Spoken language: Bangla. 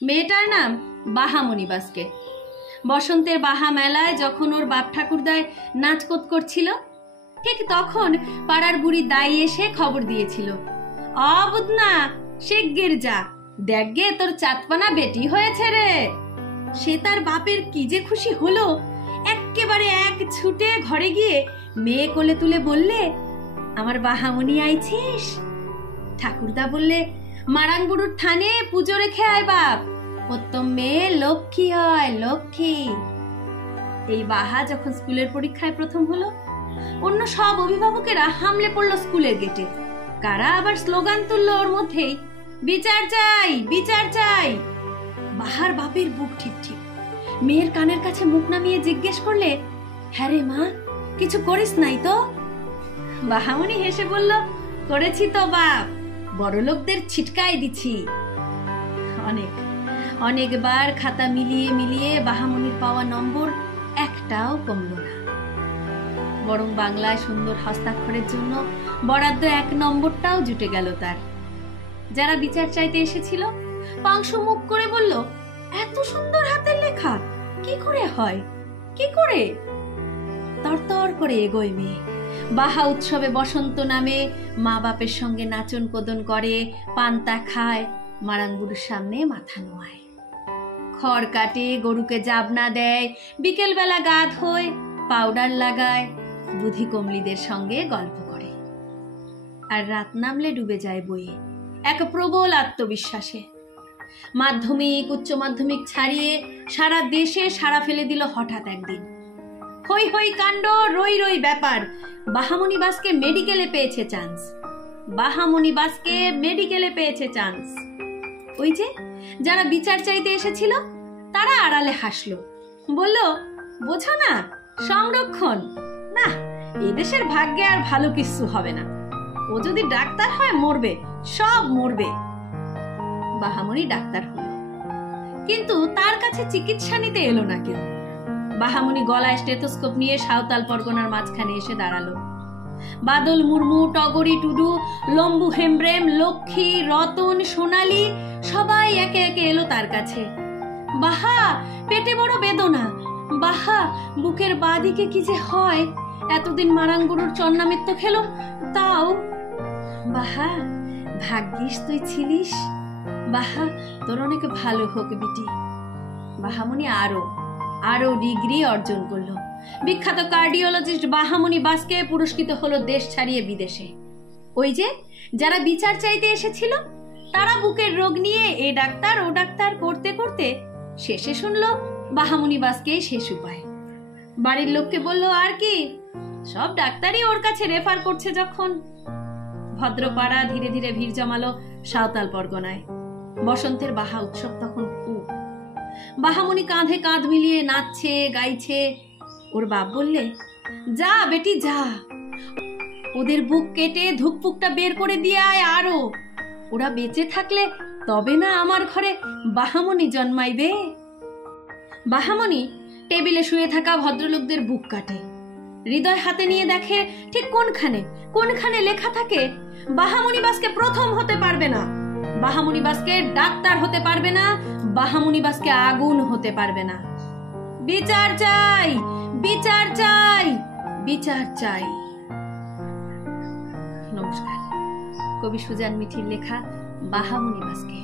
মেয়েটার নাম বাহামণি বাস্কে। বসন্তের বাহা মেলায় যখন ওর বাপ ঠাকুরদায় নাচকোত করছিল, ঠিক তখন পাড়ার বুড়ি দাই এসে খবর দিয়েছিল, অবুদনা শিগগির যা, দেখ গে তোর চাঁদপানা বেটি হয়েছে রে। সে তার বাপের কি যে খুশি হলো, একেবারে এক ছুটে ঘরে গিয়ে মেয়ে কোলে তুলে বললে, আমার বাহামণি আইছিস? ঠাকুরদা বললে, মারাং বুড়ুর থানে পুজো রেখে আয় বাপ, প্রথম মেয়ে লক্ষ্মী হয়, লক্ষ্মী। এই বাহা যখন স্কুলের পরীক্ষায় প্রথম হলো, অন্য সব অভিভাবকেরা হামলে পড়লো স্কুলের গেটে। কারা আবার স্লোগান তুললো ওর মধ্যেই, বিচার চাই, বিচার চাই। বাহার বাপের বুক ঠিক ঠিক। মেয়ের কানের কাছে মুখ নামিয়ে জিজ্ঞেস করলে, হ্যাঁ রে মা, কিছু করিস নাই তো? বাহামণি হেসে বলল, করেছি তো বাপ, বড় লোকদের ছিটকাই দিছি। অনেকবার খাতা মিলিয়ে মিলিয়ে বাহামণির পাওয়া নম্বর একটাও কমল না, বরং বাংলায় সুন্দর হস্তাক্ষরের জন্য বরাদ্দ 1 নম্বরটাও জুটে গেল তার। যারা বিচার চাইতে এসেছিল পাংশু মুখ করে বলল, এত সুন্দর হাতের লেখা কি করে হয়, কি করে? তরতর করে এগোয় মেয়ে। বাহা উৎসবে বসন্ত নামে মা বাপের সঙ্গে নাচন কোদন করে, পান্তা খায়, মারাঙ্গুর সামনে মাথা নোয়ায়, খড় কাটে, গরুকে জাবনা দেয়, বিকেল বেলা গা ধোয়, পাউডার লাগায়, বুদ্ধি কমলিদের সঙ্গে গল্প করে। আর রাত নামলে ডুবে যায় বইয়ে এক প্রবল আত্মবিশ্বাসে। মাধ্যমিক উচ্চ মাধ্যমিক ছাড়িয়ে সারা দেশে সাড়া ফেলে দিল হঠাৎ একদিন। হই হই কাণ্ড, রই রই ব্যাপার, বাহামণি বাস্কে মেডিকেলে পেয়েছে চান্স, বাহামণি বাস্কে মেডিকেলে পেয়েছে চান্স। ওই যে যারা বিচার চাইতে এসেছিল তারা আড়ালে হাসলো, বলল, বোঝো না, সংরক্ষণ না, এদেশের ভাগ্যে আর ভালো কিছু হবে না, ও যদি ডাক্তার হয় মরবে, সব মরবে। বাহামণি ডাক্তার হলো, কিন্তু তার কাছে চিকিৎসা নিতে এলো না কেউ। বাহামণি গলায় স্টেথোস্কোপ নিয়ে সাঁওতাল পরগনার মাঝখানে এসে দাঁড়ালো। বাদল মুর্মু, টগরি টুডু, লম্বু হেমব্রেম, লক্ষ্মী, রতন, সোনালি সবাই একে একে এলো তার কাছে। বাহা, পেটে বড় বেদনা, বাহা, বুকের বাঁদিকে কি যে হয়, এতদিন মারাঙ্গুরুর চন্নামিত্ত খেলো, তাও। বাহা, ভাগ্যিস তুই ছিলিস, বাহা, তোর অনেক ভালো হোক বিটি। বাহামণি আরো ডিগ্রি অর্জন করলো। বিখ্যাত কার্ডিওলজিস্ট বাহামণি বাস্কে পুরস্কৃত হলো দেশ ছাড়িয়ে বিদেশে। ওই যে যারা বিচার চাইতে এসেছিল তারা বুকের রোগ নিয়ে এ ডাক্তার ও ডাক্তার করতে করতে শেষে শুনলো বাহামণি বাস্কেই শেষ উপায়। বাড়ির লোককে বলল, আর কি, সব ডাক্তারই ওর কাছে রেফার করছে যখন। ভদ্রপাড়া ধীরে ধীরে ভিড় জমালো সাঁওতাল পরগনায়। বসন্তের বাহা উৎসব তখন খুব। বাহামণি কাঁধে কাঁধ মিলিয়ে নাচছে, গাইছে। ওর বাপ বললে, যা বেটি যা, ওদের বুক কেটে ধুকপুকটা বের করে দিয়ে আয় আরো, ওরা বেঁচে থাকলে তবে না আমার ঘরে বাহামণি জন্মাইবে। বাহামণি টেবিলে শুয়ে থাকা ভদ্রলোকদের বুক কাটে, হৃদয় হাতে নিয়ে দেখে ঠিক কোনখানে লেখা থাকে, বাহামণি বাস্কে প্রথম হতে পারবে না, বাহামণি বাস্কে ডাক্তার হতে পারবে না, বাহামণি বাস্কে আগুন হতে পারবে না। বিচার চাই, বিচার চাই, বিচার চাই। নমস্কার। কবি সুজান মিঠির লেখা বাহামণি বাস্কে।